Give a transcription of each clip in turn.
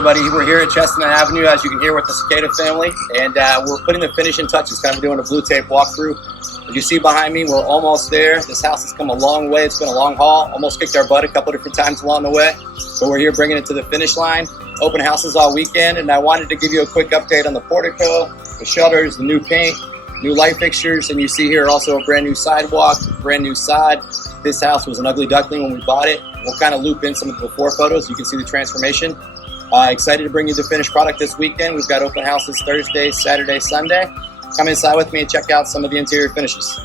everybody, we're here at Chestnut Avenue, as you can hear, with the Cicada family, and we're putting the finishing touches, kind of doing a blue tape walkthrough. As you see behind me, we're almost there. This house has come a long way. It's been a long haul, almost kicked our butt a couple different times along the way, but we're here bringing it to the finish line. Open houses all weekend, and I wanted to give you a quick update on the portico, the shutters, the new paint, new light fixtures, and you see here also a brand new sidewalk, brand new sod. This house was an ugly duckling when we bought it. We'll kind of loop in some of the before photos. You can see the transformation. Excited to bring you the finished product this weekend. We've got open houses Thursday, Saturday, Sunday. Come inside with me and check out some of the interior finishes.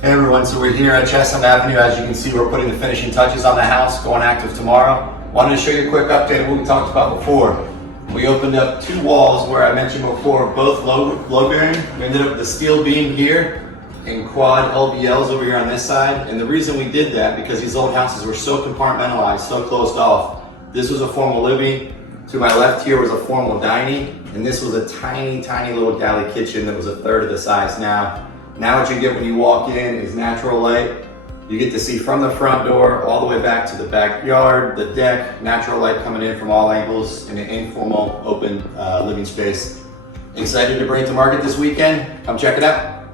Hey everyone, so we're here at Chestnut Avenue. As you can see, we're putting the finishing touches on the house, going active tomorrow. Wanted to show you a quick update of what we talked about before. We opened up two walls where I mentioned before, both low bearing. We ended up with the steel beam here and quad LVLs over here on this side. And the reason we did that, because these old houses were so compartmentalized, so closed off. This was a formal living. To my left here was a formal dining. And this was a tiny, tiny little galley kitchen that was a third of the size. Now what you get when you walk in is natural light. You get to see from the front door all the way back to the backyard, the deck, natural light coming in from all angles in an informal, open living space. Excited to bring it to market this weekend. Come check it out.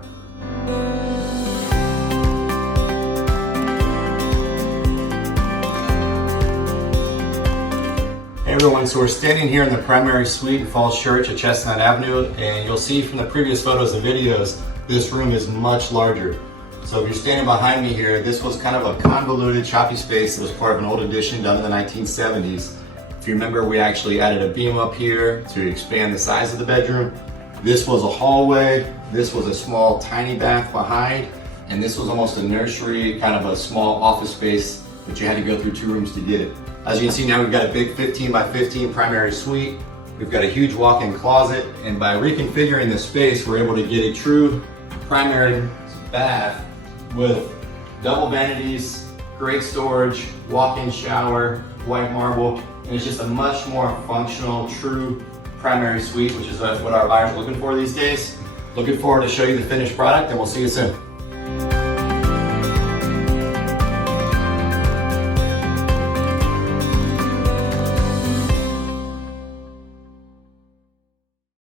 Hey everyone, so we're standing here in the primary suite in Falls Church at Chestnut Avenue, and you'll see from the previous photos and videos, this room is much larger. So if you're standing behind me here, this was kind of a convoluted, choppy space that was part of an old addition done in the 1970s. If you remember, we actually added a beam up here to expand the size of the bedroom. This was a hallway. This was a small, tiny bath behind. And this was almost a nursery, kind of a small office space, but you had to go through two rooms to get it. As you can see now, we've got a big 15 by 15 primary suite. We've got a huge walk-in closet. And by reconfiguring the space, we're able to get a true primary bath with double vanities, great storage, walk-in shower, white marble, and it's just a much more functional, true primary suite, which is what our buyers are looking for these days. Looking forward to show you the finished product, and we'll see you soon.